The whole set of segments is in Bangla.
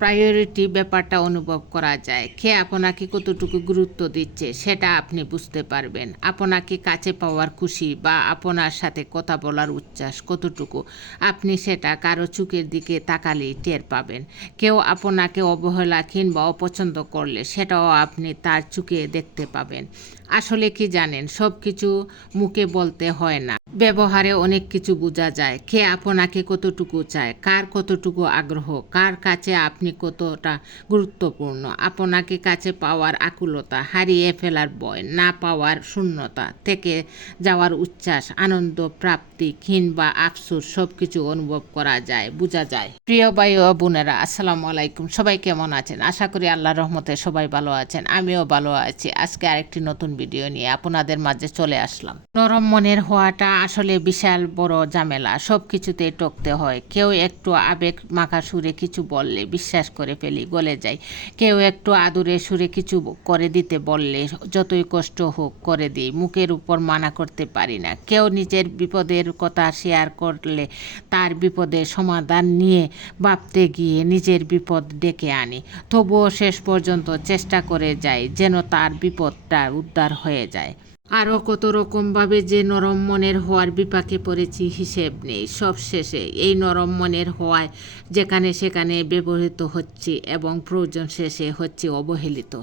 প্রায়োরিটি ব্যাপারটা অনুভব করা যায়। কে আপনাকে কতটুকু গুরুত্ব দিচ্ছে, সেটা আপনি বুঝতে পারবেন। আপনাকে কাছে পাওয়ার খুশি বা আপনার সাথে কথা বলার উচ্ছ্বাস কতটুকু, আপনি সেটা কারও চোখের দিকে তাকালেই টের পাবেন। কেউ আপনাকে অবহেলা কিংবা অপছন্দ করলে, সেটাও আপনি তার চোখে দেখতে পাবেন। আসলে কি জানেন সব কিছু মুখে বলতে হয় না। ব্যবহারে অনেক কিছু বোঝা যায়, কে আপনাকে কতটুকু চায়, কার কতটুকু আগ্রহ, কার কাছে আপনি কতটা গুরুত্বপূর্ণ, আপনাকে কাছে পাওয়ার আকুলতা, হারিয়ে ফেলার ভয়, না পাওয়ার শূন্যতা থেকে যাওয়ার উচ্ছ্বাস, আনন্দ, প্রাপ্তি কিংবা আফসোস সব কিছু অনুভব করা যায়, বোঝা যায়। প্রিয় ভাই ও বোনেরা, আসসালামু আলাইকুম। সবাই কেমন আছেন? আশা করি আল্লাহ রহমতে সবাই ভালো আছেন, আমিও ভালো আছি। আজকে আরেকটি নতুন ভিডিও নিয়ে আপনাদের মাঝে চলে আসলাম। নরম মনের হওয়াটা আসলে বিশাল বড় ঝামেলা সব কিছুতে টকতে হয়। কেউ একটু আবেগ মাখা সুরে কিছু বললে বিশ্বাস করে ফেলি, গলে যায় কেউ একটু আদুরে সুরে কিছু করে দিতে বললে যতই কষ্ট হোক করে দিই, মুখের উপর মানা করতে পারি না। কেউ নিজের বিপদের কথা শেয়ার করলে তার বিপদের সমাধান নিয়ে ভাবতে গিয়ে নিজের বিপদ ডেকে আনি। তবুও শেষ পর্যন্ত চেষ্টা করে যাই যেন তার বিপদটা উদ্ধার হয়ে যায়। আরও কত রকমভাবে যে নরম মনের হওয়ার বিপাকে পড়েছি হিসেব নেই। সব শেষে এই নরম মনের হওয়ায় যেখানে সেখানে ব্যবহৃত হচ্ছে এবং প্রয়োজন শেষে হচ্ছে অবহেলিত।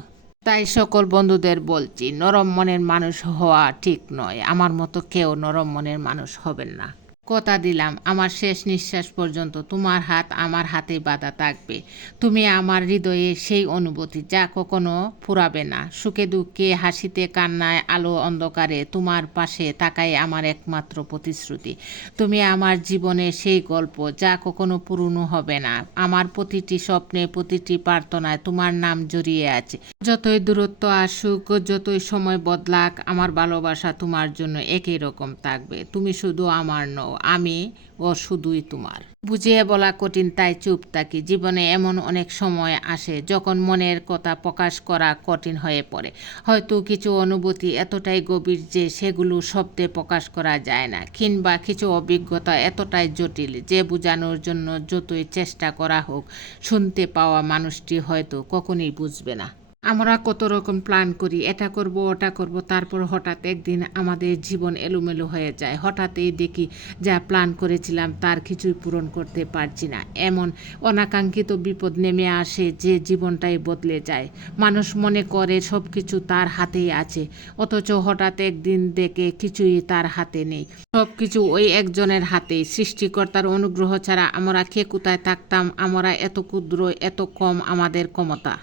তাই সকল বন্ধুদের বলছি, নরম মনের মানুষ হওয়া ঠিক নয়। আমার মতো কেউ নরম মনের মানুষ হবেন না। কথা দিলাম, আমার শেষ নিঃশ্বাস পর্যন্ত তোমার হাত আমার হাতে বাঁধা থাকবে। তুমি আমার হৃদয়ে সেই অনুভূতি যা কখনো ফুরাবে না। সুখে, দুঃখে, হাসিতে, কান্নায়, আলো অন্ধকারে তোমার পাশে তাকাই আমার একমাত্র প্রতিশ্রুতি। তুমি আমার জীবনে সেই গল্প যা কখনো পুরনো হবে না। আমার প্রতিটি স্বপ্নে, প্রতিটি প্রার্থনায় তোমার নাম জড়িয়ে আছে। যতই দূরত্ব আসুক, যতই সময় বদলাক, আমার ভালোবাসা তোমার জন্য একই রকম থাকবে। তুমি শুধু আমার নও আমি ও শুধুই তোমার। বুঝিয়ে বলা কঠিন তাই চুপ থাকি। জীবনে এমন অনেক সময় আসে যখন মনের কথা প্রকাশ করা কঠিন হয়ে পড়ে। হয়তো কিছু অনুভূতি এতটাই গভীর যে সেগুলো শব্দে প্রকাশ করা যায় না, কিংবা কিছু অভিজ্ঞতা এতটাই জটিল যে বোঝানোর জন্য যতই চেষ্টা করা হোক, শুনতে পাওয়া মানুষটি হয়তো কখনোই বুঝবে না। আমরা কত রকম প্ল্যান করি, এটা করব, ওটা করব, তারপর হঠাৎ একদিন আমাদের জীবন এলোমেলো হয়ে যায়। হঠাৎই দেখি যা প্ল্যান করেছিলাম তার কিছুই পূরণ করতে পারছি না। এমন অনাকাঙ্ক্ষিত বিপদ নেমে আসে যে জীবনটাই বদলে যায়। মানুষ মনে করে সব কিছু তার হাতেই আছে, অথচ হঠাৎ একদিন দেখে কিছুই তার হাতে নেই। সব কিছু ওই একজনের হাতেই। সৃষ্টিকর্তার অনুগ্রহ ছাড়া আমরা কে কোথায় থাকতাম? আমরা এত ক্ষুদ্র, এত কম আমাদের ক্ষমতা।